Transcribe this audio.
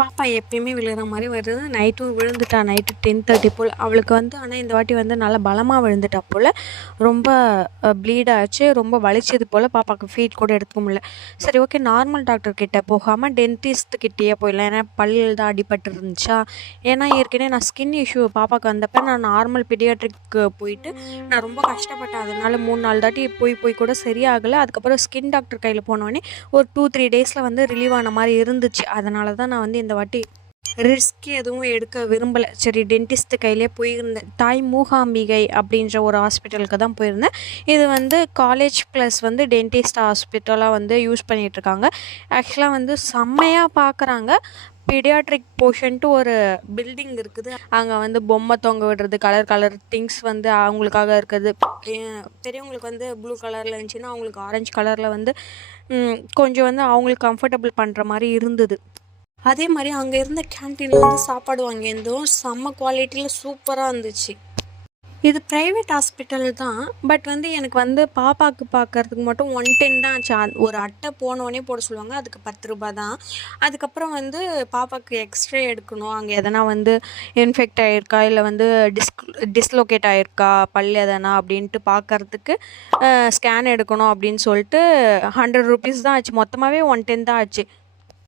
பாப்பா எப்பயுமே விழுகிற மாதிரி வருது. நைட்டும் விழுந்துட்டா. நைட்டு 10:30 போல் அவளுக்கு ஆனால் இந்த வாட்டி நல்லா பலமாக விழுந்துட்டா போல். ரொம்ப ப்ளீட் ஆச்சு. ரொம்ப வலிச்சது போல். பாப்பாவுக்கு ஃபீட் கூட எடுத்துக்க முடியல. சரி, ஓகே, நார்மல் டாக்டர் கிட்டே போகாமல் டென்டிஸ்ட் கிட்டேயே போயிடலாம். ஏன்னா பல்லில் தான் அடிபட்டு இருந்துச்சா. ஏன்னா ஏற்கனவே நான் ஸ்கின் இஷ்யூ பாப்பாவுக்கு வந்தப்போ நான் நார்மல் பீடியாட்ரிக்கு போயிட்டு நான் ரொம்ப கஷ்டப்பட்டேன். அதனால் 3-4 தாட்டி போய் கூட சரியாகலை. அதுக்கப்புறம் ஸ்கின் டாக்டர் கையில் போனோடனே ஒரு 2-3 டேஸில் ரிலீவ் ஆன மாதிரி இருந்துச்சு. அதனால தான் நான் இந்த வாட்டி ரிஸ்க் எதுவும் எடுக்க விரும்பலை. சரி, டென்டிஸ்ட் கையிலே போயிருந்தேன். தாய் மூகாம்பிகை அப்படின்ற ஒரு ஹாஸ்பிட்டலுக்கு தான் போயிருந்தேன். இது காலேஜ் ப்ளஸ் டென்டிஸ்ட் ஹாஸ்பிட்டலாக யூஸ் பண்ணிகிட்ருக்காங்க. ஆக்சுவலாக செம்மையாக பார்க்குறாங்க. பீடியாட்ரிக் போர்ஷன்ட்டு ஒரு பில்டிங் இருக்குது. அங்கே பொம்மை தொங்க விடுறது, கலர் கலர் திங்ஸ் அவங்களுக்காக இருக்குது. பெரியவங்களுக்கு ப்ளூ கலரில் இருந்துச்சுன்னா அவங்களுக்கு ஆரஞ்சு கலரில் கொஞ்சம் அவங்களுக்கு கம்ஃபர்டபுள் பண்ணுற மாதிரி இருந்தது. அதே மாதிரி அங்கே இருந்த கேன்டீனில் சாப்பாடு வாங்கியிருந்தோம். செம்ம குவாலிட்டியில் சூப்பராக இருந்துச்சு. இது ப்ரைவேட் ஹாஸ்பிட்டல் தான். பட் எனக்கு பாப்பாவுக்கு பார்க்குறதுக்கு மட்டும் 110 தான் ஆச்சு. ஒரு அட்டை போனோடனே போட சொல்லுவாங்க. அதுக்கு 10 ரூபா தான். அதுக்கப்புறம் பாப்பாவுக்கு எக்ஸ்ரே எடுக்கணும். அங்கே எதனா இன்ஃபெக்ட் ஆகிருக்கா, இல்லை டிஸ்லோகேட் ஆகிருக்கா பல் எதனா அப்படின்ட்டு பார்க்குறதுக்கு ஸ்கேன் எடுக்கணும் அப்படின்னு சொல்லிட்டு 100 ருபீஸ் தான் ஆச்சு. மொத்தமாகவே 110 தான் ஆச்சு.